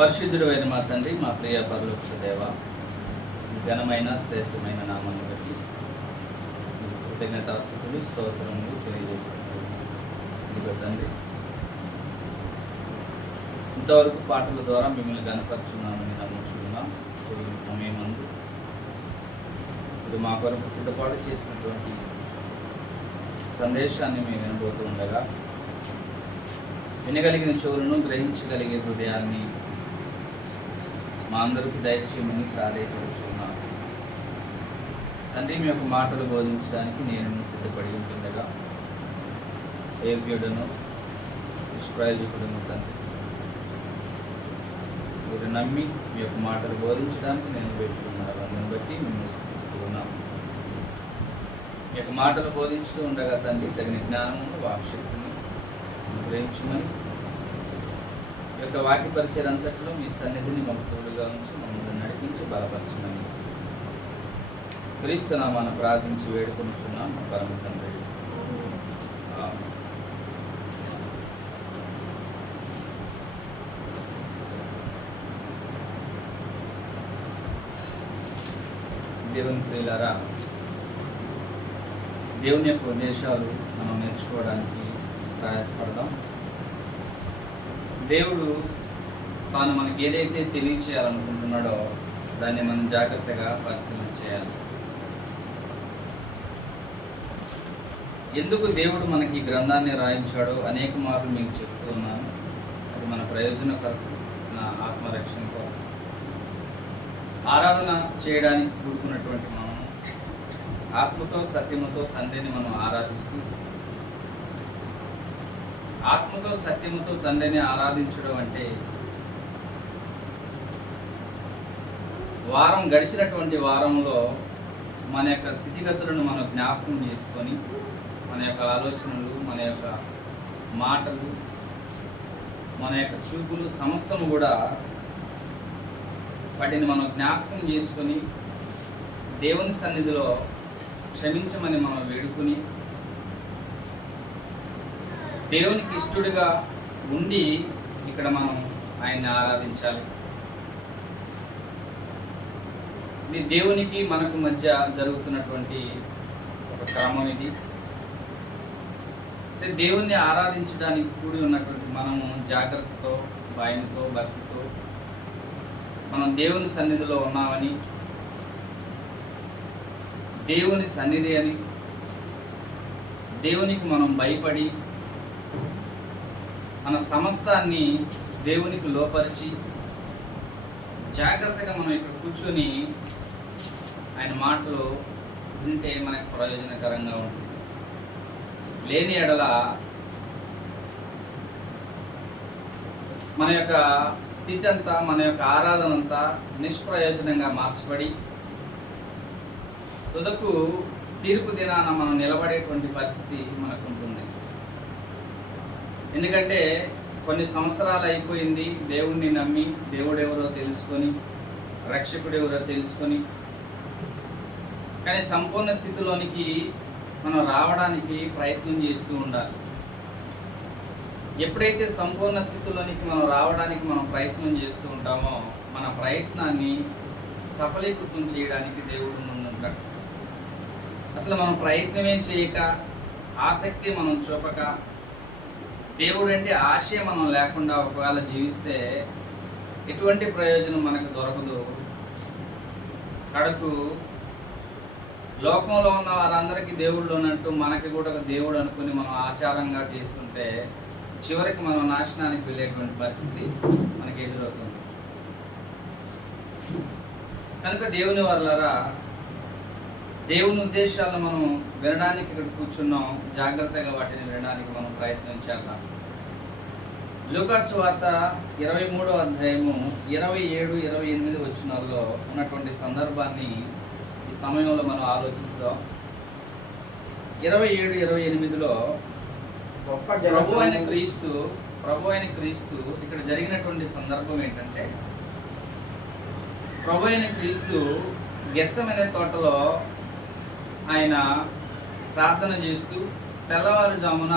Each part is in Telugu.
పరిశుద్ధుడు అయిన మా తండ్రి, మా ప్రియ పరలోక దేవ, ఘనమైన శ్రేష్టమైన నామాన్ని బట్టి కృతజ్ఞతాస్తుతులు స్తోత్రములు తెలియజేస్తున్నాను తండ్రి. ఇంతవరకు పాటల ద్వారా మిమ్మల్ని గనపరుచున్నామని నమ్ముచున్నాం. ఈ సమయం అందు ఇప్పుడు మా కొరకు సిద్ధపాటు చేసినటువంటి సందేశాన్ని మేము వినబోతూ ఉండగా, వినగలిగిన చెవులను గ్రహించగలిగే హృదయాన్ని మా అందరికీ దయచేయమని సాధేపడుచున్నాను తండ్రి. మీ యొక్క మాటలు బోధించడానికి నేను సిద్ధపడి ఉంటుండగా యోగ్యుడను నిష్ప్రయోజకుడను తండ్రి, మీరు నమ్మి మీ యొక్క మాటలు బోధించడానికి నేను పెట్టుకున్నారు. అందుని బట్టి మేము సూచిస్తూ ఉన్నాము. మీ యొక్క మాటలు బోధించుతూ ఉండగా తండ్రి తగిన జ్ఞానము వాక్శక్తిని గ్రహించమని, ఈ యొక్క వాక్య పరిచయం అంతట్లో మీ సన్నిధిని మాకు తోడుగా ఉంచి మమ్మల్ని నడిపించి బలపరచమని క్రీస్తు నామమున ప్రార్థించి వేడుకొనుచున్నాం మా పరమ తండ్రి. దేవుని ప్రియులారా, దేవుని యొక్క ఉద్దేశాలు మనం నేర్చుకోవడానికి ప్రయాసపడదాం. దేవుడు తాను మనకి ఏదైతే తెలియచేయాలనుకుంటున్నాడో దాన్ని మనం జాగ్రత్తగా పరిశీలన చేయాలి. ఎందుకు దేవుడు మనకి ఈ గ్రంథాన్ని రాయించాడో అనేక మార్లు మీకు చెప్తూ ఉన్నాను. అది మన ప్రయోజన కొరకు, నా ఆత్మరక్షణ కొరకు. ఆరాధన చేయడానికి కూడుకున్నటువంటి మనం ఆత్మతో సత్యముతో తండ్రిని మనం ఆరాధిస్తూ, ఆత్మతో సత్యముతో తండ్రిని ఆరాధించడం అంటే వారం గడిచినటువంటి వారంలో మన యొక్క స్థితిగతులను మనం జ్ఞాపకం చేసుకొని, మన యొక్క ఆలోచనలు, మన యొక్క మాటలు, మన యొక్క చూపులు సమస్తము కూడా వాటిని మనం జ్ఞాపకం చేసుకొని దేవుని సన్నిధిలో క్షమించమని మనం వేడుకొని, దేవునికి ఇష్టడుగా ఉండి ఇక్కడ మనం ఆయన్ని ఆరాధించాలి. ఇది దేవునికి మనకు మధ్య జరుగుతున్నటువంటి ఒక క్రమం. ఇది దేవుణ్ణి ఆరాధించడానికి కూడి ఉన్నటువంటి మనము జాగ్రత్తతో, భయంతో, భక్తితో మనం దేవుని సన్నిధిలో ఉన్నామని, దేవుని సన్నిధి అని, దేవునికి మనం భయపడి మన సమస్తాన్ని దేవునికి లోపరిచి జాగ్రత్తగా మనం ఇక్కడ కూర్చొని ఆయన మాటలు వింటే మనకు ప్రయోజనకరంగా ఉంటుంది. లేని ఎడల మన యొక్క స్థితి అంతా, మన యొక్క ఆరాధన అంతా నిష్ప్రయోజనంగా మార్చబడి తుదకు తీర్పు దినాన మనం నిలబడేటువంటి పరిస్థితి మనకు ఉంటుంది. ఎందుకంటే కొన్ని సంవత్సరాలు అయిపోయింది దేవుణ్ణి నమ్మి, దేవుడెవరో తెలుసుకొని, రక్షకుడెవరో తెలుసుకొని, కానీ సంపూర్ణ స్థితిలోనికి మనం రావడానికి ప్రయత్నం చేస్తూ ఉండాలి. ఎప్పుడైతే సంపూర్ణ స్థితిలోనికి మనం రావడానికి మనం ప్రయత్నం చేస్తూ ఉంటామో, మన ప్రయత్నాన్ని సఫలీకృతం చేయడానికి దేవుడు ముందుంటాడు. అసలు మనం ప్రయత్నమే చేయక, ఆసక్తి మనం చూపక, దేవుడు అంటే ఆశయం మనం లేకుండా ఒకవేళ జీవిస్తే ఎటువంటి ప్రయోజనం మనకు దొరకదు. కడకు లోకంలో ఉన్న వారందరికీ దేవుళ్ళు ఉన్నట్టు మనకి కూడా ఒక దేవుడు అనుకుని మనం ఆచారంగా చేస్తుంటే చివరికి మనం నాశనానికి వెళ్ళేటువంటి పరిస్థితి మనకి ఎదురవుతుంది. కనుక దేవుని వాళ్ళారా, దేవుని ఉద్దేశాలను మనం వినడానికి ఇక్కడ కూర్చున్నాం. జాగ్రత్తగా వాటిని వినడానికి మనం ప్రయత్నించాలి. లూకాసు వార్త 23వ అధ్యాయము 27, 28 వచనాల్లో ఉన్నటువంటి సందర్భాన్ని ఈ సమయంలో మనం ఆలోచిద్దాం. 27, 28లో ప్రభు అయిన క్రీస్తు ఇక్కడ జరిగినటువంటి సందర్భం ఏంటంటే, ప్రభు అయిన క్రీస్తు గెత్సెమనే తోటలో ఆయన ప్రార్థన చేస్తూ తెల్లవారుజామున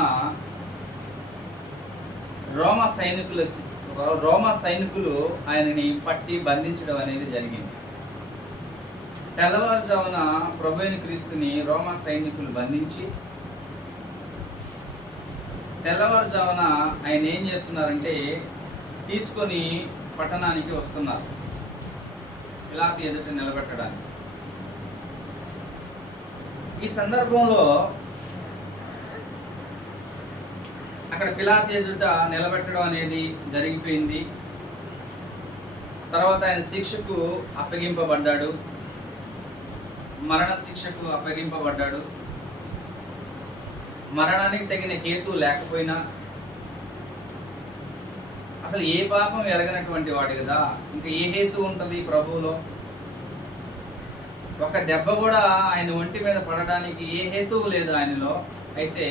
రోమా సైనికులు వచ్చి రోమా సైనికులు ఆయనని పట్టి బంధించడం అనేది జరిగింది. తెల్లవారుజామున ప్రభువైన క్రీస్తుని రోమా సైనికులు బంధించి తెల్లవారుజామున ఆయన ఏం చేస్తున్నారంటే తీసుకొని పట్టణానికి వస్తున్నారు పిలాతు ఎదుట నిలబెట్టడానికి. ఈ సందర్భంలో అక్కడ పిలాతు ఎదుట నిలబెట్టడం అనేది జరిగిపోయింది. తర్వాత ఆయన శిక్షకు అప్పగింపబడ్డాడు, మరణ శిక్షకు అప్పగింపబడ్డాడు. మరణానికి తగిన హేతు లేకపోయినా, అసలు ఏ పాపం ఎరగనటువంటి వాడు కదా, ఇంకా ఏ హేతు ఉంటుంది ప్రభువులో? ఒక దెబ్బ కూడా ఆయన ఒంటి మీద పడడానికి ఏ హేతువు లేదు ఆయనలో. అయితే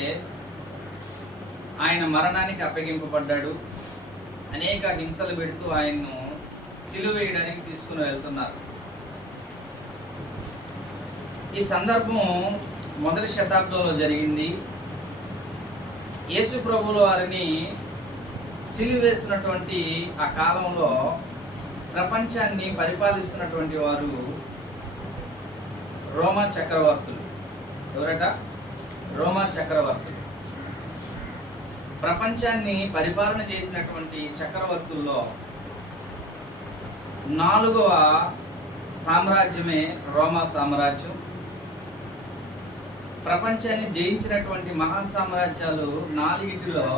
ఆయన మరణానికి అప్పగింపబడ్డాడు. అనేక హింసలు పెడుతూ ఆయన్ను సిలువ వేయడానికి తీసుకుని వెళ్తున్నారు. ఈ సందర్భం మొదటి శతాబ్దంలో జరిగింది. యేసు ప్రభువుల వారిని సిలువ వేసినటువంటి ఆ కాలంలో ప్రపంచాన్ని పరిపాలిస్తున్నటువంటి వారు రోమా చక్రవర్తులు. ఎవరట? రోమా చక్రవర్తులు. ప్రపంచాన్ని పరిపాలన చేసినటువంటి చక్రవర్తుల్లో 4వ సామ్రాజ్యమే రోమా సామ్రాజ్యం. ప్రపంచాన్ని జయించినటువంటి మహాసామ్రాజ్యాలు 4టిలో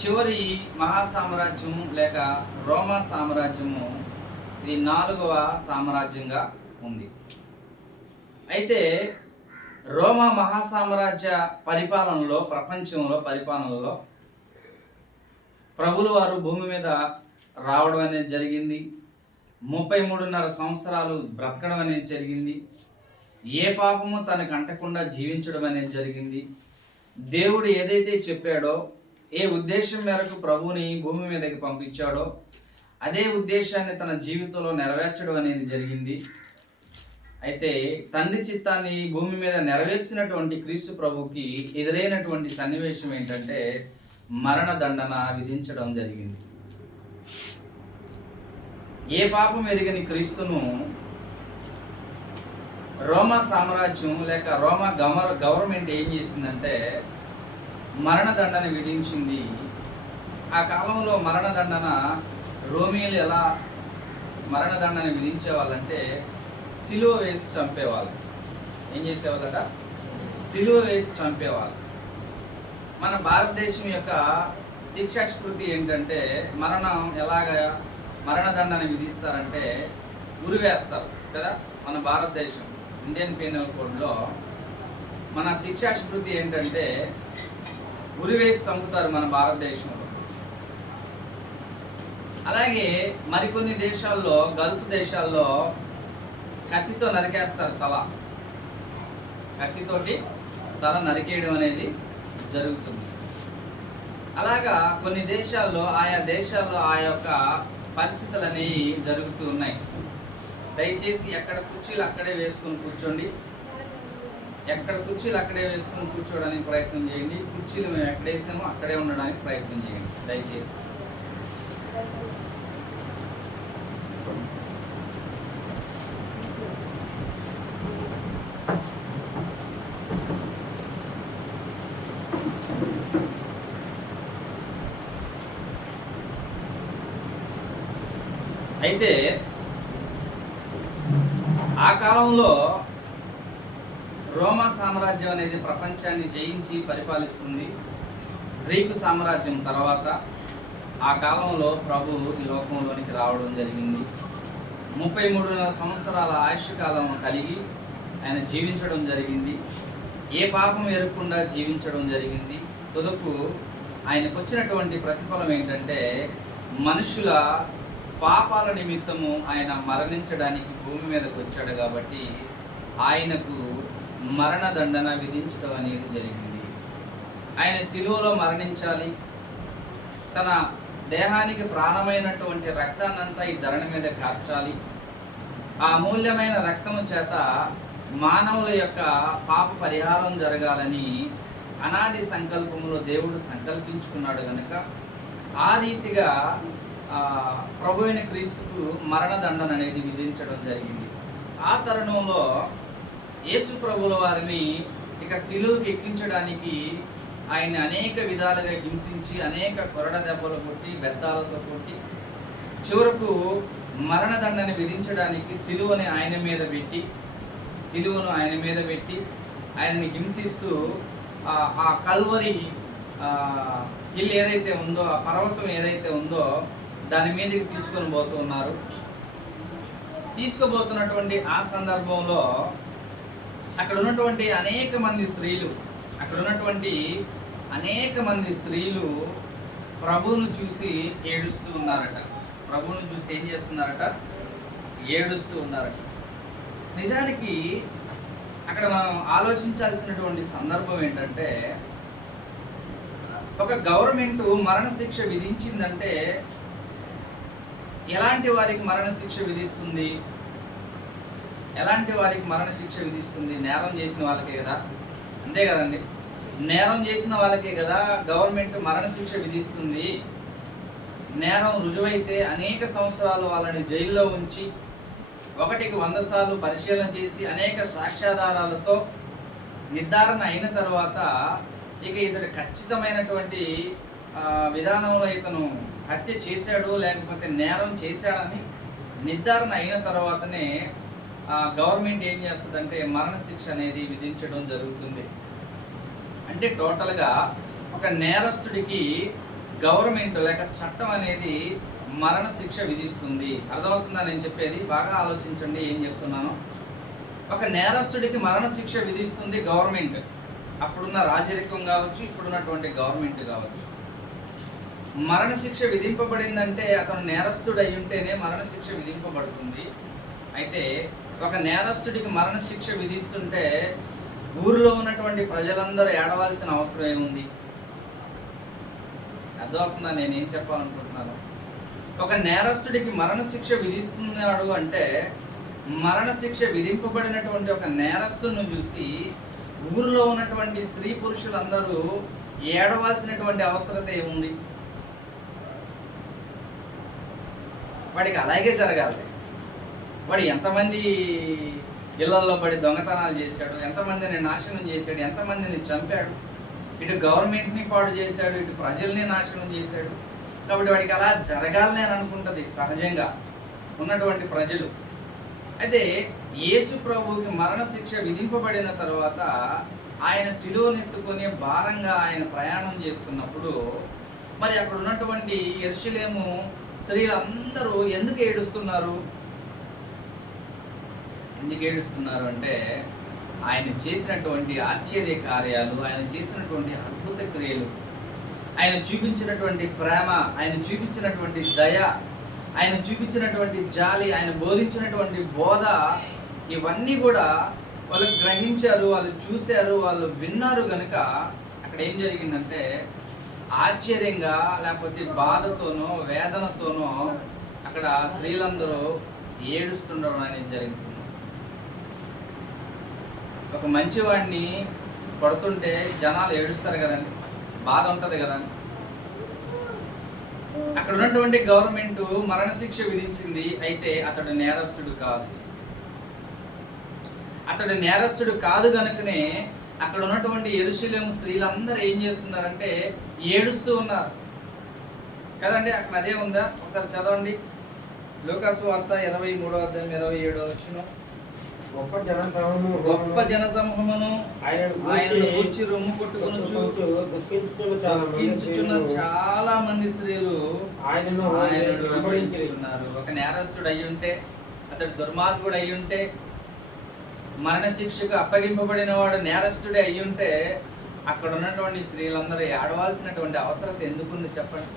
చివరి మహాసామ్రాజ్యం లేక రోమా సామ్రాజ్యము ఇది 4వ సామ్రాజ్యంగా ఉంది. అయితే రోమా మహాసామ్రాజ్య పరిపాలనలో, ప్రపంచంలో పరిపాలనలో ప్రభుల వారు భూమి మీద రావడం అనేది జరిగింది. 33.5 సంవత్సరాలు బ్రతకడం అనేది జరిగింది. ఏ పాపము తనకు అంటకుండా జీవించడం అనేది జరిగింది. దేవుడు ఏదైతే చెప్పాడో, ఏ ఉద్దేశం మేరకు ప్రభువుని భూమి మీదకి పంపించాడో అదే ఉద్దేశాన్ని తన జీవితంలో నెరవేర్చడం అనేది జరిగింది. అయితే తండ్రి చిత్తాన్ని భూమి మీద నెరవేర్చినటువంటి క్రీస్తు ప్రభుకి ఎదురైనటువంటి సన్నివేశం ఏంటంటే మరణ దండన విధించడం జరిగింది. ఏ పాపం ఎరిగని క్రీస్తును రోమా సామ్రాజ్యం లేక రోమా గవర్నమెంట్ ఏం చేసిందంటే మరణదండన విధించింది. ఆ కాలంలో మరణదండన రోమీలు ఎలా మరణదండన విధించేవాళ్ళంటే సిలువ వేసి చంపేవాళ్ళు. ఏం చేసేవాళ్ళట? సిలువ వేసి చంపేవాళ్ళు. మన భారతదేశం యొక్క శిక్షాస్మృతి ఏంటంటే మరణదండన విధిస్తారంటే ఉరివేస్తారు కదా. మన భారతదేశం ఇండియన్ పీనల్ కోడ్లో మన శిక్షాస్మృతి ఏంటంటే ఉరివేసి చంపుతారు మన భారతదేశంలో. అలాగే మరికొన్ని దేశాల్లో, గల్ఫ్ దేశాల్లో కత్తితో నరికేస్తారు తల. కత్తితోటి తల నరికేయడం అనేది జరుగుతుంది. అలాగా కొన్ని దేశాల్లో, ఆయా దేశాల్లో ఆ యొక్క పరిస్థితులు అనేవి జరుగుతూ ఉన్నాయి. దయచేసి ఎక్కడ కుర్చీలు అక్కడే వేసుకొని కూర్చోండి. ఎక్కడ కుర్చీలు అక్కడే వేసుకొని కూర్చోవడానికి ప్రయత్నం చేయండి. కుర్చీలు మేము ఎక్కడ వేసామో అక్కడే ఉండడానికి ప్రయత్నం చేయండి దయచేసి. అయితే ఆ కాలంలో రోమా సామ్రాజ్యం అనేది ప్రపంచాన్ని జయించి పరిపాలిస్తుంది. గ్రీకు సామ్రాజ్యం తర్వాత ఆ కాలంలో ప్రభువు ఈ లోకంలోనికి రావడం జరిగింది. 33 సంవత్సరాల ఆయుష్కాలం కలిగి ఆయన జీవించడం జరిగింది. ఏ పాపం ఎరగకుండా జీవించడం జరిగింది. తుదకు ఆయనకు వచ్చినటువంటి ప్రతిఫలం ఏంటంటే మనుషుల పాపాల నిమిత్తము ఆయన మరణించడానికి భూమి మీదకి వచ్చాడు కాబట్టి ఆయనకు మరణదండన విధించడం అనేది జరిగింది. ఆయన శిలువలో మరణించాలి. తన దేహానికి ప్రాణమైనటువంటి రక్తాన్నంతా ఈ ధరణి మీద కార్చాలి. ఆ అమూల్యమైన రక్తము చేత మానవుల యొక్క పాప పరిహారం జరగాలని అనాది సంకల్పంలో దేవుడు సంకల్పించుకున్నాడు కనుక ఆ రీతిగా ప్రభు అయిన క్రీస్తుకు మరణదండన అనేది విధించడం జరిగింది. ఆ తరుణంలో యేసు ప్రభుల వారిని ఇక శిలువకి ఎక్కించడానికి ఆయన అనేక విధాలుగా హింసించి అనేక కొరడ దెబ్బలు కొట్టి బెత్తాలతో కొట్టి చివరకు మరణదండని విధించడానికి శిలువను ఆయన మీద పెట్టి ఆయన్ని హింసిస్తూ ఆ కల్వరి హిల్ ఏదైతే ఉందో, ఆ పర్వతం ఏదైతే ఉందో దాని మీదకి తీసుకుపోతున్నటువంటి ఆ సందర్భంలో అక్కడ ఉన్నటువంటి అనేక మంది స్త్రీలు ప్రభువును చూసి ఏడుస్తూ ఉన్నారట. ప్రభువును చూసి ఏం చేస్తున్నారట? ఏడుస్తూ ఉన్నారట. నిజానికి అక్కడ మనం ఆలోచించాల్సినటువంటి సందర్భం ఏంటంటే, ఒక గవర్నమెంట్ మరణశిక్ష విధించిందంటే ఎలాంటి వారికి మరణశిక్ష విధిస్తుంది? నేరం చేసిన వాళ్ళకే కదా, అంతే కదండి. నేరం చేసిన వాళ్ళకే కదా గవర్నమెంట్ మరణశిక్ష విధిస్తుంది. నేరం రుజువైతే అనేక సంవత్సరాలు వాళ్ళని జైల్లో ఉంచి 1కి 100 సార్లు పరిశీలన చేసి అనేక సాక్ష్యాధారాలతో నిర్ధారణ అయిన తర్వాత ఇక ఇతడు ఖచ్చితమైనటువంటి విధానంలో ఇతను హత్య చేశాడు లేకపోతే నేరం చేశాడని నిర్ధారణ అయిన తర్వాతనే గవర్నమెంట్ ఏం చేస్తుందంటే మరణశిక్ష అనేది విధించడం జరుగుతుంది. అంటే టోటల్గా ఒక నేరస్తుడికి గవర్నమెంట్ లేక చట్టం అనేది మరణశిక్ష విధిస్తుంది. అర్థమవుతుందా నేను చెప్పేది? బాగా ఆలోచించండి ఏం చెప్తున్నాను. ఒక నేరస్తుడికి మరణశిక్ష విధిస్తుంది గవర్నమెంట్. అప్పుడున్న రాజరికం కావచ్చు, ఇప్పుడున్నటువంటి గవర్నమెంట్ కావచ్చు. మరణశిక్ష విధింపబడిందంటే అతను నేరస్తుడు అయి ఉంటేనే మరణశిక్ష విధింపబడుతుంది. అయితే ఒక నేరస్తుడికి మరణశిక్ష విధిస్తుంటే ఊరిలో ఉన్నటువంటి ప్రజలందరూ ఏడవలసిన అవసరం ఏముంది? అర్థమవుతుందా నేనేం చెప్పాలనుకుంటున్నాను? ఒక నేరస్తుడికి మరణశిక్ష విధిస్తున్నాడు అంటే మరణశిక్ష విధింపబడినటువంటి ఒక నేరస్తులను చూసి ఊరిలో ఉన్నటువంటి స్త్రీ పురుషులందరూ ఏడవలసినటువంటి అవసరత ఏముంది? వాడికి అలాగే జరగాలి. వాడు ఎంతమంది ఇళ్లలో పడి దొంగతనాలు చేశాడు, ఎంతమందిని నాశనం చేశాడు, ఎంతమందిని చంపాడు, ఇటు గవర్నమెంట్ని పాడు చేశాడు, ఇటు ప్రజల్ని నాశనం చేశాడు. కాబట్టి వాడికి అలా జరగాలని అని అనుకుంటుంది సహజంగా ఉన్నటువంటి ప్రజలు. అయితే యేసు ప్రభువుకి మరణశిక్ష విధింపబడిన తర్వాత ఆయన శిలువనెత్తుకొని భారంగా ఆయన ప్రయాణం చేస్తున్నప్పుడు మరి అక్కడ ఉన్నటువంటి యెరూషలేము స్త్రీలందరూ ఎందుకు ఏడుస్తున్నారు అంటే ఆయన చేసినటువంటి ఆశ్చర్య కార్యాలు, ఆయన చేసినటువంటి అద్భుత క్రియలు, ఆయన చూపించినటువంటి ప్రేమ, ఆయన చూపించినటువంటి దయ, ఆయన చూపించినటువంటి జాలి, ఆయన బోధించినటువంటి బోధ, ఇవన్నీ కూడా వాళ్ళు గ్రహించారు, వాళ్ళు చూశారు, వాళ్ళు విన్నారు. కనుక అక్కడ ఏం జరిగిందంటే ఆశ్చర్యంగా లేకపోతే బాధతోనో వేదనతోనో అక్కడ స్త్రీలందరూ ఏడుస్తుండడం అనేది జరిగింది. ఒక మంచివాడిని కొడుతుంటే జనాలు ఏడుస్తారు కదండి, బాధ ఉంటుంది కదండి. అక్కడ ఉన్నటువంటి గవర్నమెంట్ మరణశిక్ష విధించింది. అయితే అతడు నేరస్తుడు కాదు కనుకనే అక్కడ ఉన్నటువంటి యెరూషలేము స్త్రీలందరూ ఏం చేస్తున్నారంటే ఏడుస్తూ ఉన్నారు కదండి. అక్కడ అదే ఉందా? ఒకసారి చదవండి. లూకాసు వార్త 23:27 గొప్ప జనసమూహమును ఆయనను గూర్చి రొమ్ము కొట్టుకొనుచు దుఃఖించుచున్న చాలా మంది స్త్రీలు ఆయనను వెంబడించుచున్నారు. ఒక నేరస్తుడు అయ్యుంటే, అతడు దుర్మార్గుడు అయ్యుంటే, మరణశిక్షకు అప్పగింపబడిన వాడు నేరస్తుడే అయ్యుంటే అక్కడ ఉన్నటువంటి స్త్రీలందరూ ఏడవాల్సినటువంటి అవసరం ఎందుకుంది చెప్పండి?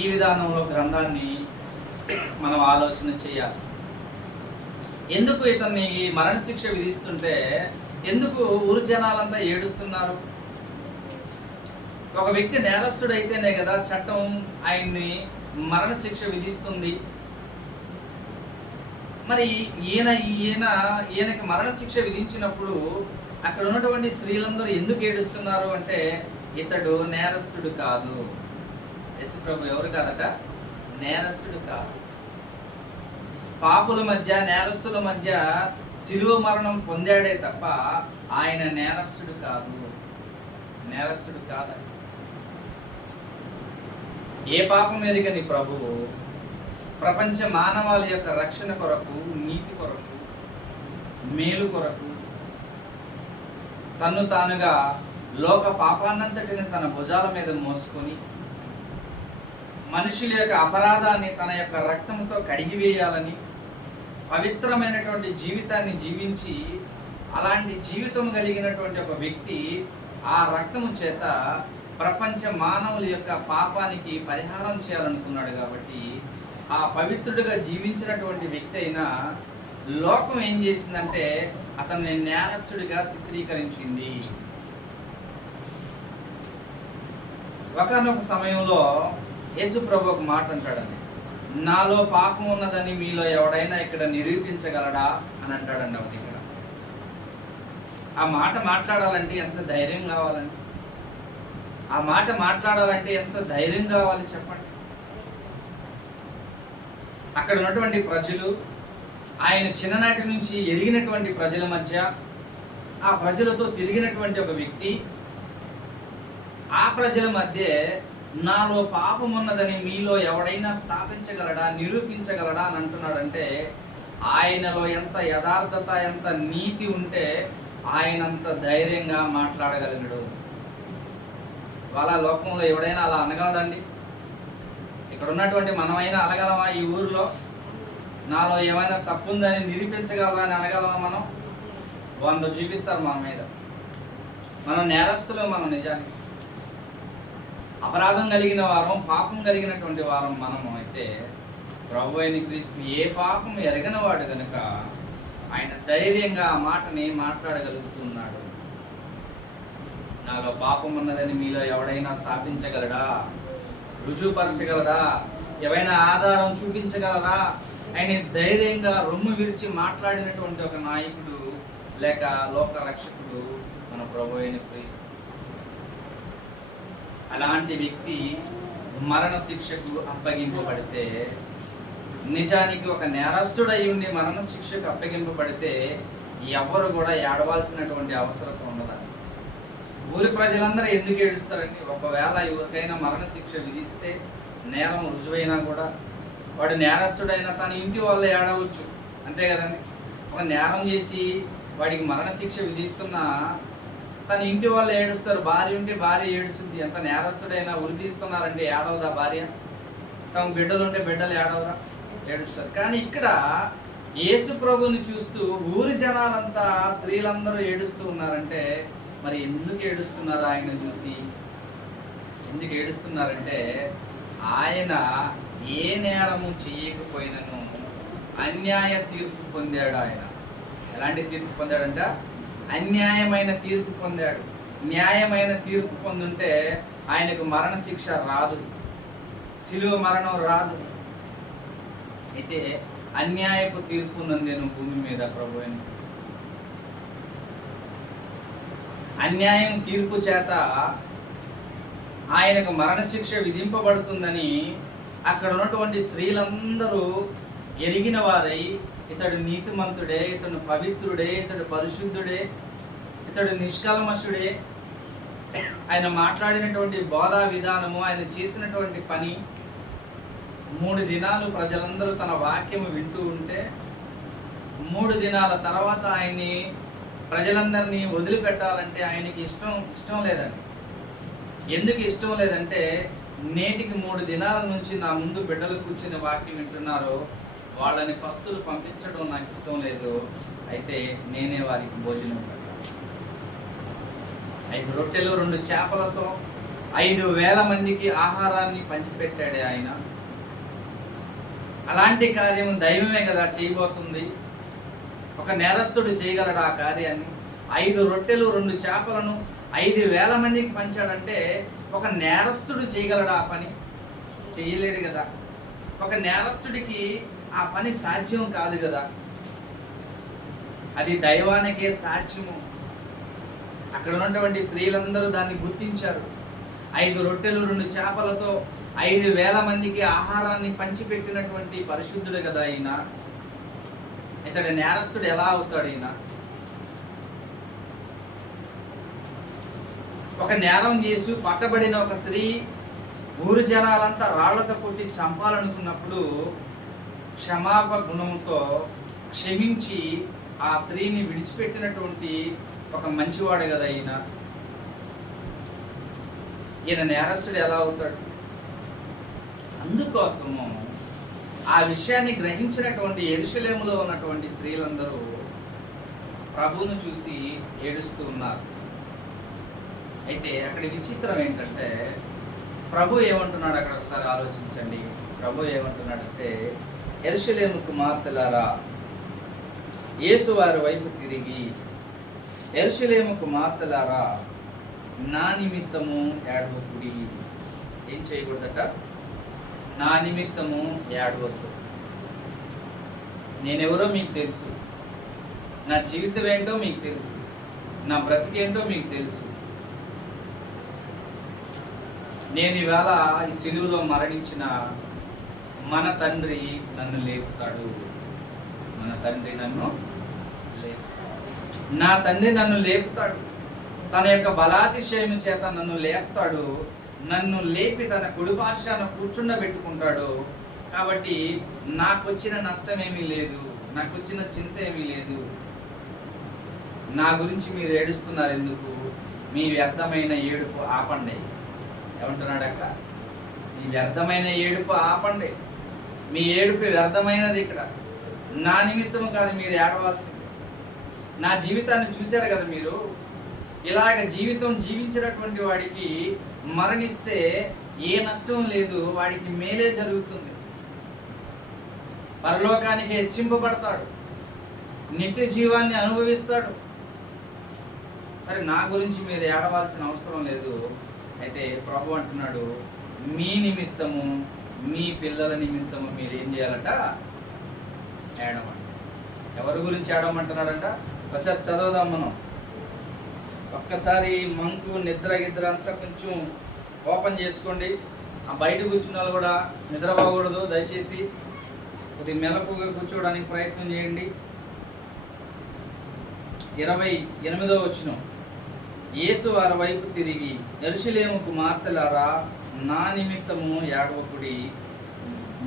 ఈ విధానంలో గ్రంథాన్ని మనం ఆలోచన చేయాలి. ఎందుకు ఇతన్ని మరణశిక్ష విధిస్తుంటే ఎందుకు ఊరు జనాలంతా ఏడుస్తున్నారు? ఒక వ్యక్తి నేరస్తుడు అయితేనే కదా చట్టం ఆయన్ని మరణశిక్ష విధిస్తుంది. మరి ఈయనకి మరణశిక్ష విధించినప్పుడు అక్కడ ఉన్నటువంటి స్త్రీలందరూ ఎందుకు ఏడుస్తున్నారు అంటే ఇతడు నేరస్తుడు కాదు, యేసు ప్రభు ఎవరు కాదట? నేరస్తుడు కాదు. పాపుల మధ్య, నేరస్తుల మధ్య శిలువ మరణం పొందాడే తప్ప ఆయన నేరస్తుడు కాదు. నేరస్తుడు కాదు. ఏ పాపం ఎరుగని ప్రభువు ప్రపంచ మానవాళి యొక్క రక్షణ కొరకు, నీతి కొరకు, మేలు కొరకు తన్ను తానుగా లోక పాపాన్నంతటిని తన భుజాల మీద మోసుకొని మనుషుల యొక్క అపరాధాన్ని తన యొక్క రక్తంతో కడిగివేయాలని పవిత్రమైనటువంటి జీవితాన్ని జీవించి, అలాంటి జీవితం కలిగినటువంటి ఒక వ్యక్తి ఆ రక్తము చేత ప్రపంచ మానవుల యొక్క పాపానికి పరిహారం చేయాలనుకున్నాడు. కాబట్టి ఆ పవిత్రుడిగా జీవించినటువంటి వ్యక్తి అయినా లోకం ఏం చేసిందంటే అతన్ని నేరస్తుడిగా చిత్రీకరించింది. ఒకానొక సమయంలో యేసు ప్రభు ఒక మాట అంటాడండి, నాలో పాపం ఉన్నదని మీలో ఎవడైనా ఇక్కడ నిరూపించగలడా అని అంటాడండి. ఒక ఇక్కడ ఆ మాట మాట్లాడాలంటే ఎంత ధైర్యం కావాలండి? ఆ మాట మాట్లాడాలంటే ఎంత ధైర్యం కావాలి చెప్పండి. అక్కడ ఉన్నటువంటి ప్రజలు, ఆయన చిన్ననాటి నుంచి ఎరిగినటువంటి ప్రజల మధ్య, ఆ ప్రజలతో తిరిగినటువంటి ఒక వ్యక్తి, ఆ ప్రజల మధ్య నాలో పాపం ఉన్నదని మీలో ఎవడైనా స్థాపించగలడా, నిరూపించగలడా అని అంటున్నాడంటే ఆయనలో ఎంత యథార్థత, ఎంత నీతి ఉంటే ఆయనంత ధైర్యంగా మాట్లాడగలిగాడు. వాళ్ళ లోకంలో ఎవడైనా అలా అనగలడండి? ఇక్కడ ఉన్నటువంటి మనమైనా అనగలమా? ఈ ఊరిలో నాలో ఏమైనా తప్పుందని నిరూపించగలరా అని అనగలమా? మనం 100 చూపిస్తారు మన మీద. మనం నేరస్తులు. మనం నిజానికి అపరాధం కలిగిన వారం, పాపం కలిగినటువంటి వారం మనము. అయితే ప్రభు అయిన క్రీస్తు ఏ పాపం ఎరగనవాడు కనుక ఆయన ధైర్యంగా ఆ మాటని మాట్లాడగలుగుతున్నాడు. నాలో పాపం ఉన్నదని మీలో ఎవడైనా స్థాపించగలడా, రుజువుపరచగలరా, ఏవైనా ఆధారం చూపించగలరా? ఆయన ధైర్యంగా రొమ్ము విరిచి మాట్లాడినటువంటి ఒక నాయకుడు లేక లోక రక్షకుడు మన ప్రభు అయిన క్రీస్తు. అలాంటి వ్యక్తి మరణ శిక్షకు అప్పగింపబడితే, నిజానికి ఒక నేరస్తుడై ఉండి మరణ శిక్షకు అప్పగింపబడితే ఎవరు కూడా ఏడవాల్సినటువంటి అవసరం ఉండదు. ఊరి ప్రజలందరూ ఎందుకు ఏడుస్తారండి? ఒకవేళ ఎవరికైనా మరణ శిక్ష విధిస్తే, నేరం రుజువైనా కూడా వాడు నేరస్తుడైనా తన ఇంటి వాళ్ళు ఏడవచ్చు, అంతే కదండి. ఒక నేరం చేసి వాడికి మరణ శిక్ష విధిస్తున్నా తన ఇంటి వాళ్ళు ఏడుస్తారు. భార్య ఉంటే భార్య ఏడుస్తుంది. ఎంత నేరస్తుడైనా ఉరి తీస్తున్నారంటే ఏడవదా భార్య? తమ బిడ్డలు ఉంటే బిడ్డలు ఏడవరా? ఏడుస్తారు. కానీ ఇక్కడ యేసు ప్రభుని చూస్తూ ఊరి జనాలంతా, స్త్రీలందరూ ఏడుస్తూ ఉన్నారంటే మరి ఎందుకు ఏడుస్తున్నారు? ఆయన చూసి ఎందుకు ఏడుస్తున్నారంటే ఆయన ఏ నేరము చేయకపోయినను అన్యాయ తీర్పు పొందాడు. ఆయన ఎలాంటి తీర్పు పొందాడంట? అన్యాయమైన తీర్పు పొందాడు. న్యాయమైన తీర్పు పొందుంటే ఆయనకు మరణ శిక్ష రాదు, శిలువ మరణం రాదు. అయితే అన్యాయపు తీర్పు నందేను భూమి మీద ప్రభు అయిన క్రీస్తు. అన్యాయం తీర్పు చేత ఆయనకు మరణశిక్ష విధింపబడుతుందని అక్కడ ఉన్నటువంటి స్త్రీలందరూ ఎరిగిన వారై, ఇతడు నీతిమంతుడే, ఇతడు పవిత్రుడే, ఇతడు పరిశుద్ధుడే, ఇతడు నిష్కల్మషుడే, ఆయన మాట్లాడినటువంటి బోధా విధానము, ఆయన చేసినటువంటి పని, 3 దినాలు ప్రజలందరూ తన వాక్యము వింటూ ఉంటే 3 దినాల తర్వాత ఆయన్ని ప్రజలందరినీ వదిలిపెట్టాలంటే ఆయనకి ఇష్టం లేదండి. ఎందుకు ఇష్టం లేదంటే నేటికి 3 దినాల నుంచి నా ముందు బిడ్డలు కూర్చుని వాక్యం వింటున్నారు, వాళ్ళని పస్తులు పంపించడం నాకు ఇష్టం లేదు. అయితే నేనే వారికి భోజనం పెట్టాలి. 5 రొట్టెలు 2 చేపలతో 5,000 మందికి ఆహారాన్ని పంచిపెట్టాడే ఆయన. అలాంటి కార్యం దైవమే కదా చేయబోతుంది. ఒక నేరస్తుడు చేయగలడు ఆ కార్యాన్ని? 5 రొట్టెలు 2 చేపలను 5,000 మందికి పంచాడంటే ఒక నేరస్తుడు చేయగలడు ఆ పని? చేయలేడు కదా. ఒక నేరస్తుడికి ఆ పని సాధ్యం కాదు కదా. అది దైవానికే సాధ్యము. అక్కడ ఉన్నటువంటి స్త్రీలందరూ దాన్ని గుర్తించారు. 5 రొట్టెలు 2 చేపలతో 5,000 మందికి ఆహారాన్ని పంచిపెట్టినటువంటి పరిశుద్ధుడు కదా ఈయన. ఇతడు నేరస్తుడు ఎలా అవుతాడు ఈయన? ఒక నేరం చేసి పట్టబడిన ఒక స్త్రీ ఊరు జనాలంతా రాళ్లతో కొట్టి చంపాలనుకున్నప్పుడు క్షమాపణ గుణంతో క్షమించి ఆ స్త్రీని విడిచిపెట్టినటువంటి ఒక మంచివాడు కదా ఈయన. ఈయన నేరస్తుడు ఎలా అవుతాడు? అందుకోసము ఆ విషయాన్ని గ్రహించినటువంటి యెరూషలేములో ఉన్నటువంటి స్త్రీలందరూ ప్రభువును చూసి ఏడుస్తూ ఉన్నారు. అయితే అక్కడ విచిత్రం ఏంటంటే ప్రభు ఏమంటున్నాడు అక్కడ ఒకసారి ఆలోచించండి. ప్రభు ఏమంటున్నాడంటే, యెరూషలేము కుమార్తెలారా, యేసు వారి వైపు తిరిగి, యెరూషలేము కుమార్తెలారా, నా నిమిత్తము ఏడవకుడి. ఏం చేయకూడదట? నా నిమిత్తము ఏడవద్దు. నేనెవరో మీకు తెలుసు, నా జీవితం ఏంటో మీకు తెలుసు, నా బ్రతికేంటో మీకు తెలుసు. నేను ఈవేళ ఈ సిలువలో మరణించిన మన తండ్రి నన్ను లేపుతాడు. మన తండ్రి నన్ను నా తండ్రి నన్ను లేపుతాడు. తన యొక్క బలాతిశయం చేత నన్ను లేపుతాడు. నన్ను లేపి తన కుడి పార్శ్వాన కూర్చుండబెట్టుకుంటాడు. కాబట్టి నాకు వచ్చిన నష్టం ఏమీ లేదు, నాకు వచ్చిన చింత ఏమీ లేదు. నా గురించి మీరు ఏడుస్తున్నారు ఎందుకు? మీ వ్యర్థమైన ఏడుపు ఆపండి. ఏమంటున్నాడు అక్క? మీ వ్యర్థమైన ఏడుపు ఆపండి. మీ ఏడుపు వ్యర్థమైనది. ఇక్కడ నా నిమిత్తము కాదు మీరు ఏడవాల్సింది. నా జీవితాన్ని చూశారు కదా మీరు. ఇలాగ జీవితం జీవించినటువంటి వాడికి మరణిస్తే ఏ నష్టం లేదు, వాడికి మేలే జరుగుతుంది. పరలోకానికి హెచ్చింపబడతాడు, నిత్య జీవాన్ని అనుభవిస్తాడు. మరి నా గురించి మీరు ఏడవాల్సిన అవసరం లేదు. అయితే ప్రభు అంటున్నాడు, మీ నిమిత్తము, మీ పిల్లల నిమిత్తము మీరు ఏం చేయాలట? ఏడవండి. ఎవరి గురించి ఏడవమంటున్నాడంట? ఒకసారి చదవదాం మనం. ఒక్కసారి మంకు నిద్ర గిద్ర అంతా కొంచెం ఓపెన్ చేసుకోండి. ఆ బయట కూర్చున్న వాళ్ళు కూడా నిద్రపోకూడదు. దయచేసి కొద్దిగా మెలకుగా కూర్చోవడానికి ప్రయత్నం చేయండి. 28వ వచనం. యేసు వారి వైపు తిరిగి, యెరూషలేము కుమార్తెలారా, నా నిమిత్తము ఏడవకుడి,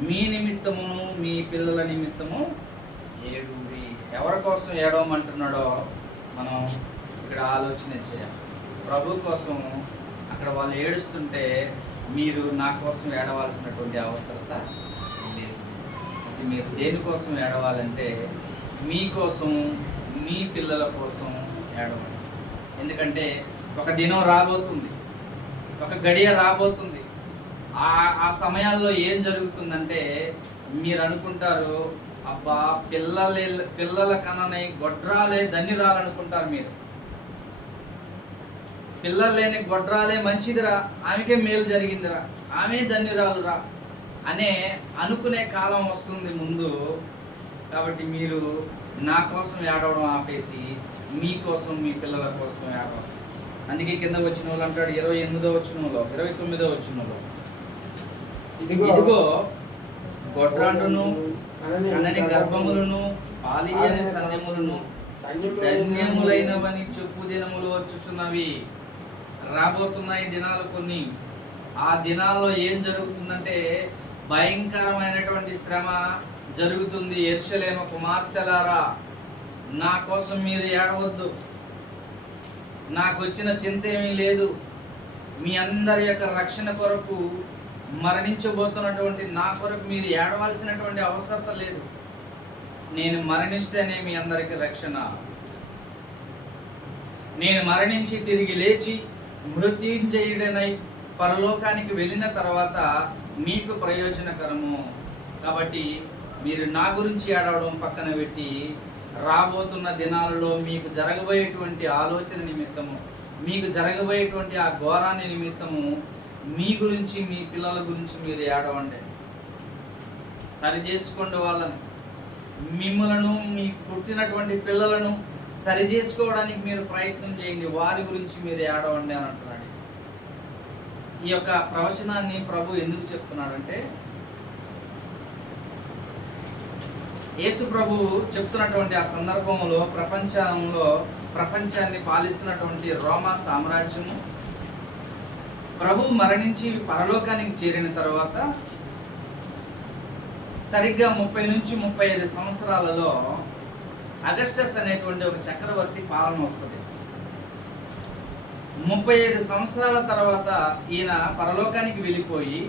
మీ నిమిత్తమును మీ పిల్లల నిమిత్తము ఏడుడి. ఎవరి కోసం ఏడవమంటున్నాడో మనం ఇక్కడ ఆలోచన చేయాలి. ప్రభు కోసం అక్కడ వాళ్ళు ఏడుస్తుంటే మీరు నా కోసం ఏడవాల్సినటువంటి అవసరత లేదు. మీరు దేనికోసం ఏడవాలంటే మీకోసం, మీ పిల్లల కోసం ఏడవండి. ఎందుకంటే ఒక దినం రాబోతుంది, ఒక గడియ రాబోతుంది. ఆ సమయాల్లో ఏం జరుగుతుందంటే మీరు అనుకుంటారు, అబ్బా పిల్లల కననే గొడ్రాలే ధన్యురాలనుకుంటారు. మీరు పిల్లలు లేని గొడ్రాలే మంచిదిరా, ఆమెకే మేలు జరిగిందిరా, ఆమె ధన్యురాలురా అనే అనుకునే కాలం వస్తుంది ముందు. కాబట్టి మీరు నా కోసం ఏడవడం ఆపేసి మీకోసం, మీ పిల్లల కోసం ఏడవాలి. అందుకే కింద వచ్చిన వాళ్ళు అంటాడు 28వ వచనంలో, 29వ వచనంలో, ఇదిగో గొడ్రాండును కనని గర్భములను పాలియని స్తన్యములను ధన్యములైనవని చెప్పు దినములు వచ్చుచున్నవి. రాబోతున్నాయి దినాలు కొన్ని. ఆ దినాల్లో ఏం జరుగుతుందంటే భయంకరమైనటువంటి శ్రమ జరుగుతుంది. యెరూషలేము కుమార్తెలారా, నా కోసం మీరు ఏడవద్దు. నాకు వచ్చిన చింత ఏమీ లేదు. మీ అందరి యొక్క రక్షణ కొరకు మరణించబోతున్నటువంటి నా కొరకు మీరు ఏడవలసినటువంటి అవసరం లేదు. నేను మరణిస్తేనే మీ అందరికీ రక్షణ. నేను మరణించి తిరిగి లేచి మృత్యుంజయుడనై పరలోకానికి వెళ్ళిన తర్వాత మీకు ప్రయోజనకరము. కాబట్టి మీరు నా గురించి ఏడవడం పక్కన పెట్టి రాబోతున్న దినాలలో మీకు జరగబోయేటువంటి ఆలోచన నిమిత్తము, మీకు జరగబోయేటువంటి ఆ ఘోరాన్ని నిమిత్తము మీ గురించి, మీ పిల్లల గురించి మీరు ఏడవండి. సరి చేసుకోండి వాళ్ళని. మిమ్మలను, మీ పుట్టినటువంటి పిల్లలను సరి చేసుకోవడానికి మీరు ప్రయత్నం చేయండి. వారి గురించి మీరు ఏడవండి అని అంటున్నాడు. ఈ యొక్క ప్రవచనాన్ని ప్రభు ఎందుకు చెప్తున్నాడంటే, యేసు ప్రభు చెప్తున్నటువంటి ఆ సందర్భంలో ప్రపంచాన్ని పాలిస్తున్నటువంటి రోమా సామ్రాజ్యము ప్రభు మరణించి పరలోకానికి చేరిన తర్వాత సరిగ్గా 30 నుంచి 35 సంవత్సరాలలో అగస్టస్ అనేటువంటి ఒక చక్రవర్తి పాలన వస్తుంది. 35 సంవత్సరాల తర్వాత ఈయన పరలోకానికి వెళ్ళిపోయి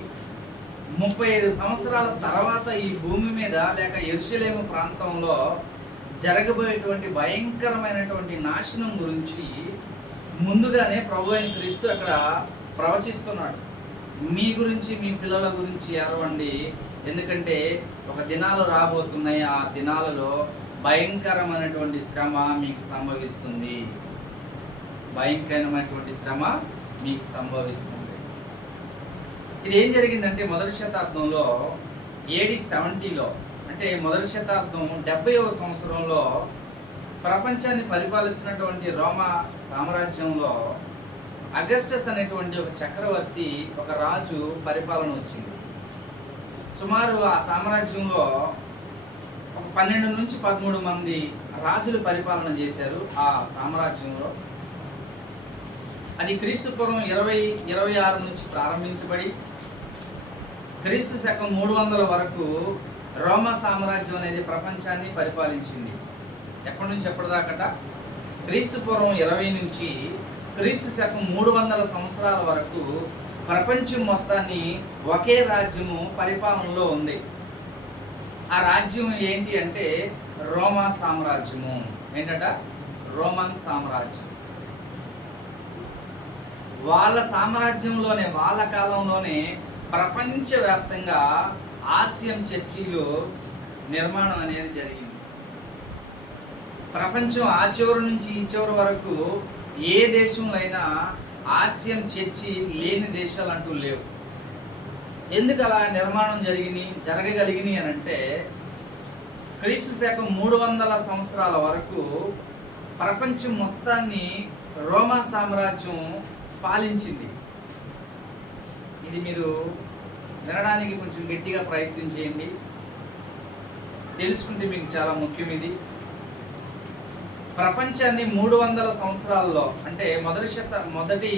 35 సంవత్సరాల తర్వాత ఈ భూమి మీద లేక యెరూషలేము ప్రాంతంలో జరగబోయేటువంటి భయంకరమైనటువంటి నాశనం గురించి ముందుగానే ప్రభు అయిన క్రీస్తు అక్కడ ప్రవచిస్తున్నాడు. మీ గురించి, మీ పిల్లల గురించి ఏడవండి, ఎందుకంటే ఒక దినాలు రాబోతున్నాయి, ఆ దినాలలో భయంకరమైనటువంటి శ్రమ మీకు సంభవిస్తుంది, భయంకరమైనటువంటి శ్రమ మీకు సంభవిస్తుంది. ఇది ఏం జరిగిందంటే మొదటి శతాబ్దంలో AD 70లో, అంటే మొదటి శతాబ్దం 70వ సంవత్సరంలో ప్రపంచాన్ని పరిపాలిస్తున్నటువంటి రోమా సామ్రాజ్యంలో అగస్టస్ అనేటువంటి ఒక చక్రవర్తి, ఒక రాజు పరిపాలన వచ్చింది. సుమారు ఆ సామ్రాజ్యంలో ఒక 12 నుంచి 13 మంది రాజులు పరిపాలన చేశారు ఆ సామ్రాజ్యంలో. అది క్రీస్తు పూర్వం 26 నుంచి ప్రారంభించబడి క్రీస్తు శకం 300 వరకు రోమా సామ్రాజ్యం అనేది ప్రపంచాన్ని పరిపాలించింది. ఎప్పటి నుంచి ఎప్పటిదాకట? క్రీస్తు పూర్వం 20 నుంచి క్రీస్తు శకం 300 సంవత్సరాల వరకు ప్రపంచం మొత్తాన్ని ఒకే రాజ్యము పరిపాలనలో ఉంది. ఆ రాజ్యం ఏంటి అంటే రోమా సామ్రాజ్యము. ఏంటట? రోమన్ సామ్రాజ్యం. వాళ్ళ సామ్రాజ్యంలోనే, వాళ్ళ కాలంలోనే ప్రపంచవ్యాప్తంగా ఆసియం చర్చిలు నిర్మాణం అనేది జరిగింది. ప్రపంచం ఆ చివరి నుంచి ఈ చివరి వరకు ఏ దేశంలో అయినా ఆసియం చర్చి లేని దేశాలు అంటూ లేవు. ఎందుకు అలా నిర్మాణం జరగగలిగినాయి అని అంటే, క్రీస్తు శకం 300 సంవత్సరాల వరకు ప్రపంచం మొత్తాన్ని రోమా సామ్రాజ్యం పాలించింది. ఇది మీరు వినడానికి కొంచెం గట్టిగా ప్రయత్నం చేయండి, తెలుసుకుంటే మీకు చాలా ముఖ్యం. ఇది ప్రపంచాన్ని 300 సంవత్సరాల్లో, అంటే మొదటి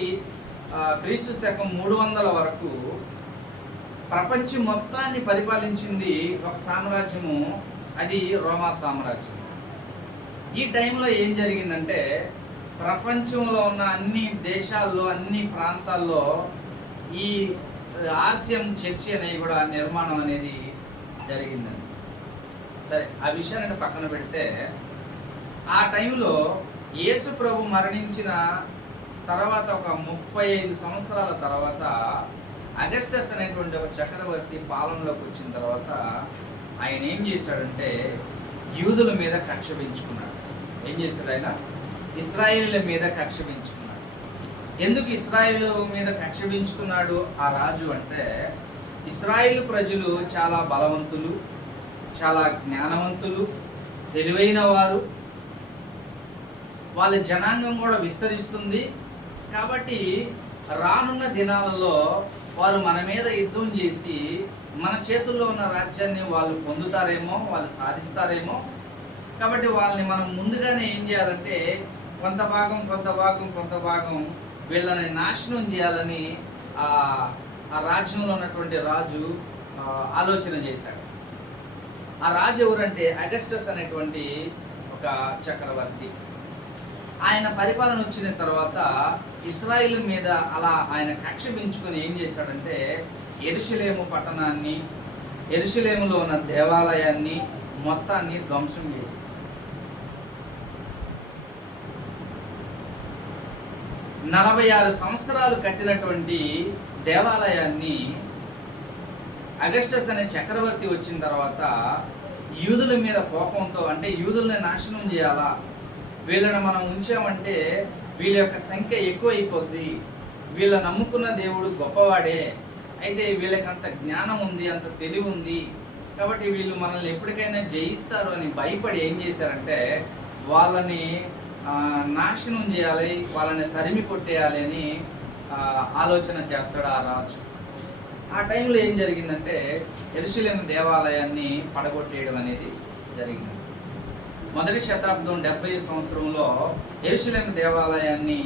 క్రీస్తు శకం 300 వరకు ప్రపంచం మొత్తాన్ని పరిపాలించింది ఒక సామ్రాజ్యము, అది రోమా సామ్రాజ్యం. ఈ టైంలో ఏం జరిగిందంటే, ప్రపంచంలో ఉన్న అన్ని దేశాల్లో, అన్ని ప్రాంతాల్లో ఈ ఆసియం చర్చి అనేవి కూడా నిర్మాణం అనేది జరిగిందండి. సరే, ఆ విషయాన్ని పక్కన పెడితే, ఆ టైంలో యేసు ప్రభు మరణించిన తర్వాత ఒక 35 సంవత్సరాల తర్వాత అగస్టస్ అనేటువంటి ఒక చక్రవర్తి పాలనలోకి వచ్చిన తర్వాత ఆయన ఏం చేశాడంటే, యూదుల మీద కక్ష పెంచుకున్నాడు. ఏం చేశాడు ఆయన? ఇశ్రాయేలుల మీద కక్ష పెంచుకున్నాడు. ఎందుకు ఇశ్రాయేలు మీద కక్ష పెంచుకున్నాడు ఆ రాజు అంటే, ఇశ్రాయేలు ప్రజలు చాలా బలవంతులు, చాలా జ్ఞానవంతులు, తెలివైన వారు, వాళ్ళ జనాంగం కూడా విస్తరిస్తుంది. కాబట్టి రానున్న దినాలలో వారు మన మీద యుద్ధం చేసి మన చేతుల్లో ఉన్న రాజ్యాన్ని వాళ్ళు పొందుతారేమో, వాళ్ళు సాధిస్తారేమో. కాబట్టి వాళ్ళని మనం ముందుగానే ఏం చేయాలంటే, కొంత భాగం వీళ్ళని నాశనం చేయాలని ఆ రాజ్యంలో ఉన్నటువంటి రాజు ఆలోచన చేశాడు. ఆ రాజు ఎవరంటే అగస్టస్ అనేటువంటి ఒక చక్రవర్తి. ఆయన పరిపాలన వచ్చిన తర్వాత ఇశ్రాయేలు మీద అలా ఆయన కక్ష పెంచుకొని ఏం చేశాడంటే, యెరూషలేము పట్టణాన్ని, యెరూషలేములో ఉన్న దేవాలయాన్ని మొత్తాన్ని ధ్వంసం చేసేసాడు. 46 సంవత్సరాలు కట్టినటువంటి దేవాలయాన్ని అగస్టస్ అనే చక్రవర్తి వచ్చిన తర్వాత యూదుల మీద కోపంతో, అంటే యూదుల్ని నాశనం చేయాలా, వీళ్ళని మనం ఉంచామంటే వీళ్ళ యొక్క సంఖ్య ఎక్కువైపోద్ది, వీళ్ళ నమ్ముకున్న దేవుడు గొప్పవాడే, అయితే వీళ్ళకి అంత జ్ఞానం ఉంది, అంత తెలివి ఉంది, కాబట్టి వీళ్ళు మనల్ని ఎప్పటికైనా జయిస్తారు అని భయపడి ఏం చేశారంటే, వాళ్ళని నాశనం చేయాలి, వాళ్ళని తరిమి కొట్టేయాలి అని ఆలోచన చేస్తాడు ఆ రాజు. ఆ టైంలో ఏం జరిగిందంటే యెరూషలేము దేవాలయాన్ని పడగొట్టేయడం అనేది జరిగింది. మొదటి శతాబ్దం 70 సంవత్సరంలో యెరూషలేము దేవాలయాన్ని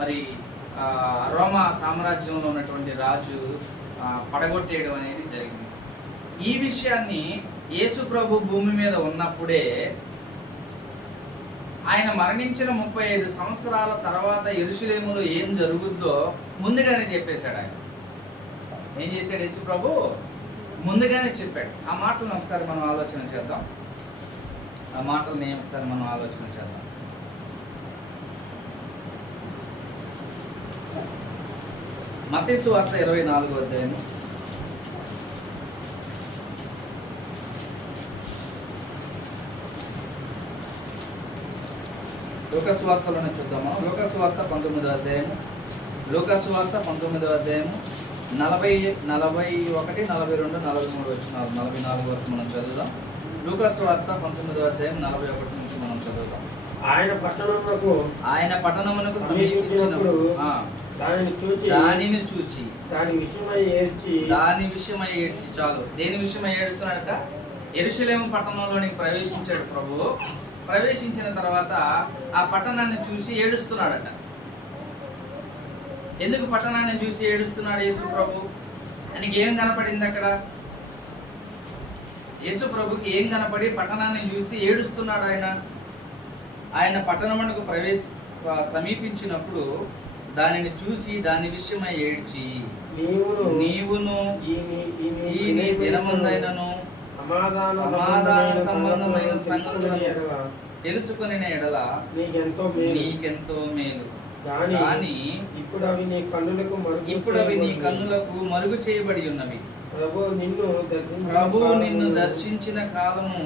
మరి రోమా సామ్రాజ్యంలో ఉన్నటువంటి రాజు పడగొట్టేయడం అనేది జరిగింది. ఈ విషయాన్ని యేసు ప్రభు భూమి మీద ఉన్నప్పుడే ఆయన మరణించిన 35 సంవత్సరాల తర్వాత యెరూషలేములో ఏం జరుగుద్దో ముందుగానే చెప్పేశాడు. ఆయన ఏం చేశాడు? యేసు ప్రభు ముందుగానే చెప్పాడు. ఆ మాటలను ఒకసారి మనం ఆలోచన చేద్దాం. మత్తయి సువార్త 24వ అధ్యాయము. లూకాసు వార్తలోనే చూద్దాము. లూకాసు వార్త 19వ అధ్యాయము. 40, 41, 42, 43 వచనాలు, 44 వరకు మనం చదువుదాం. లూకాసు వార్త 19వ అధ్యాయం 41 నుంచి మనం చదువుదాం. ఆయన పట్టణమునకు సమీపించినప్పుడు దానిని చూచి దాని విషయమై ఏడ్చి. చాలు. దేని విషయమై ఏడుస్తున్నాడట? యెరూషలేము పట్టణంలోనికి ప్రవేశించాడు ప్రభువు. ప్రవేశించిన తర్వాత ఆ పట్టణాన్ని చూసి ఏడుస్తున్నాడట. ఎందుకు పట్టణాన్ని చూసి ఏడుస్తున్నాడు యేసు ప్రభు? ఆయనకి ఏం కనపడింది అక్కడ? యేసు ప్రభుకి ఏం కనపడి పట్టణాన్ని చూసి ఏడుస్తున్నాడు? ఆయన పట్టణమునకు సమీపించినప్పుడు దానిని చూసి దాని విషయమై ఏడ్చి, నీవును ఈ నీ దినమందైనను సమాధాన సంబంధమైన సంగతులను తెలుసుకుని ఎడల నీకెంతో మేలు. కానీ ఇప్పుడు అవి నీ కన్నులకు మరుగు చేయబడి ఉన్నవి. ప్రభువు నిన్ను దర్శించిన కాలము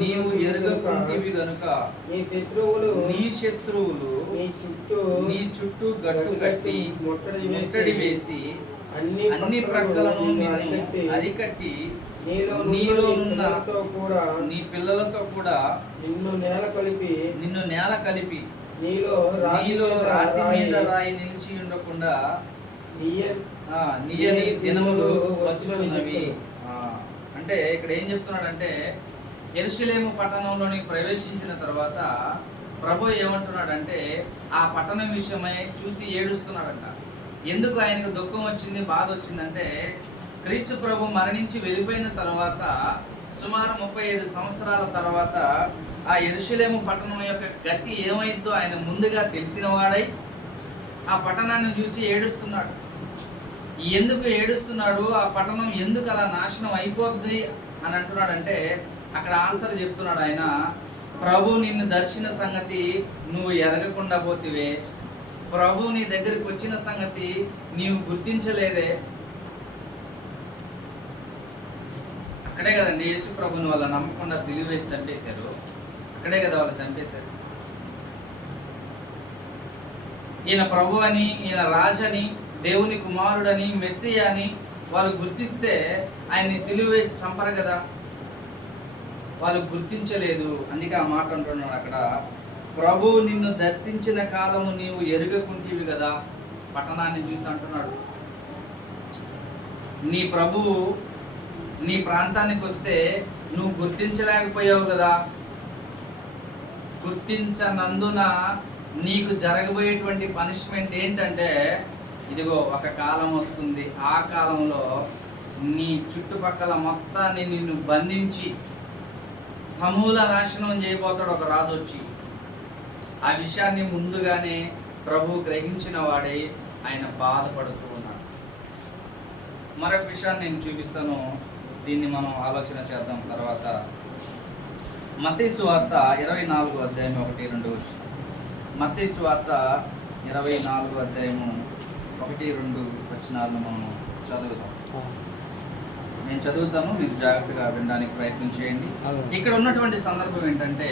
నీవు ఎరుగకుంటివి గనుక నీ శత్రువులు నీ చుట్టూ గట్టు కట్టి ముట్టడి వేసి అన్ని ప్రక్కలను అరికట్టి నీలో ఉన్న నీ పిల్లలతో కూడా నిన్ను నేల కలిపి నీలో రాతి మీద రాయి నిలిచి ఉండకుండా నీయని దినములు వచ్చుచున్నవి. అంటే ఇక్కడ ఏం చెప్తున్నాడంటే, యెరూషలేము పట్టణంలోనికి ప్రవేశించిన తర్వాత ప్రభు ఏమంటున్నాడంటే ఆ పట్టణం విషయమై చూసి ఏడుస్తున్నాడంట. ఎందుకు ఆయనకు దుఃఖం వచ్చింది, బాధ వచ్చిందంటే, క్రీస్తు ప్రభు మరణించి వెళ్ళిపోయిన తర్వాత సుమారు 35 సంవత్సరాల తర్వాత ఆ యెరూషలేము పట్టణం యొక్క గతి ఏమైందో ఆయన ముందుగా తెలిసిన వాడై ఆ పట్టణాన్ని చూసి ఏడుస్తున్నాడు. ఎందుకు ఏడుస్తున్నాడు? ఆ పట్టణం ఎందుకు అలా నాశనం అయిపోద్ది అని అంటున్నాడంటే అక్కడ ఆన్సర్ చెప్తున్నాడు ఆయన. ప్రభు నిన్ను దర్శన సంగతి నువ్వు ఎరగకుండా పోతివే. ప్రభు నీ దగ్గరికి వచ్చిన సంగతి నీవు గుర్తించలేదే. అక్కడే కదండి యేసు ప్రభుని వాళ్ళ నమ్మకుండా సిలువ వేసి చంపేశారు. అక్కడే కదా వాళ్ళు చంపేశారు. ఈయన ప్రభు అని, ఈయన రాజని, దేవుని కుమారుడని, మెస్సియా అని వాళ్ళు గుర్తిస్తే ఆయన్ని సిలువ వేసి చంపరు కదా. వాళ్ళు గుర్తించలేదు. అందుకే ఆ మాట అంటున్నాడు అక్కడ, ప్రభు నిన్ను దర్శించిన కాలము నీవు ఎరుగకుంటివి కదా. పట్టణాన్ని చూసి అంటున్నాడు, నీ ప్రభువు నీ ప్రాంతానికి వస్తే నువ్వు గుర్తించలేకపోయావు కదా. గుర్తించనందున నీకు జరగబోయేటువంటి పనిష్మెంట్ ఏంటంటే, ఇదిగో ఒక కాలం వస్తుంది, ఆ కాలంలో నీ చుట్టుపక్కల మొత్తాన్ని నిన్ను బంధించి సమూల నాశనం చేయబోతాడు ఒక రాజు వచ్చి. ఆ విషయాన్ని ముందుగానే ప్రభు గ్రహించిన వాడే ఆయన బాధపడుతూ ఉన్నాడు. మరొక విషయాన్ని నేను చూపిస్తాను, దీన్ని మనం ఆలోచన చేద్దాం తర్వాత. మత్తయి సువార్త 24వ అధ్యాయం 1-2 వచ్చు. మత్తయి సువార్త 24వ అధ్యాయము 1-2 వచనాలను మనం చదువుతాం. నేను చదువుతాను, మీరు జాగ్రత్తగా వినడానికి ప్రయత్నం చేయండి. ఇక్కడ ఉన్నటువంటి సందర్భం ఏంటంటే,